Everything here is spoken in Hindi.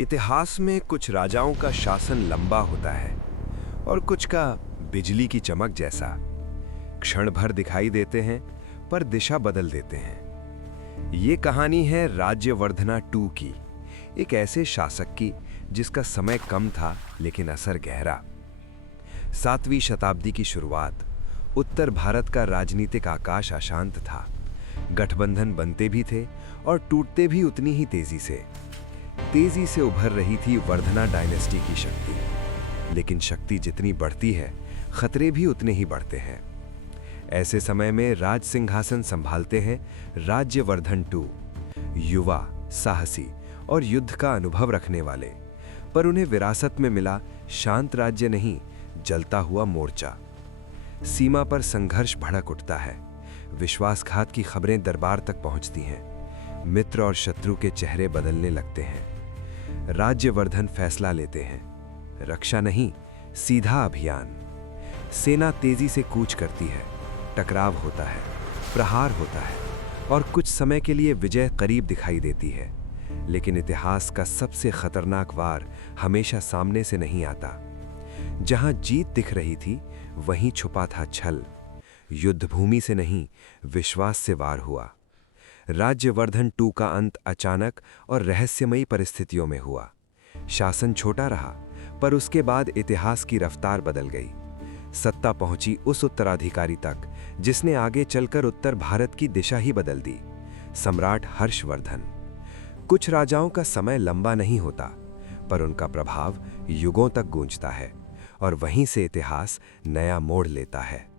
इतिहास में कुछ राजाओं का शासन लंबा होता है और कुछ का बिजली की चमक जैसा। क्षण भर दिखाई देते हैं पर दिशा बदल देते हैं। ये कहानी है राज्यवर्धना टू की, एक ऐसे शासक की जिसका समय कम था लेकिन असर गहरा। 7वीं शताब्दी की शुरुआत। उत्तर भारत का राजनीतिक आकाश अशांत था। गठबंधन बनते भी थे और टूटते भी उतनी ही तेजी से उभर रही थी वर्धना डायनेस्टी की शक्ति। लेकिन शक्ति जितनी बढ़ती है, खतरे भी उतने ही बढ़ते हैं। ऐसे समय में राज सिंहासन संभालते हैं राज्यवर्धन टू, युवा, साहसी और युद्ध का अनुभव रखने वाले। पर उन्हें विरासत में मिला शांत राज्य नहीं, जलता हुआ मोर्चा। सीमा पर संघर्ष भड़क उठता है। विश्वासघात की खबरें दरबार तक पहुंचती हैं। मित्र और शत्रु के चेहरे बदलने लगते हैं। राज्यवर्धन फैसला लेते हैं, रक्षा नहीं, सीधा अभियान। सेना तेजी से कूच करती है। टकराव होता है, प्रहार होता है और कुछ समय के लिए विजय करीब दिखाई देती है। लेकिन इतिहास का सबसे खतरनाक वार हमेशा सामने से नहीं आता। जहां जीत दिख रही थी, वहीं छुपा था छल। युद्ध भूमि से नहीं, विश्वास से वार हुआ। राज्यवर्धन टू का अंत अचानक और रहस्यमयी परिस्थितियों में हुआ। शासन छोटा रहा, पर उसके बाद इतिहास की रफ्तार बदल गई। सत्ता पहुंची उस उत्तराधिकारी तक जिसने आगे चलकर उत्तर भारत की दिशा ही बदल दी, सम्राट हर्षवर्धन। कुछ राजाओं का समय लंबा नहीं होता, पर उनका प्रभाव युगों तक गूंजता है और वहीं से इतिहास नया मोड़ लेता है।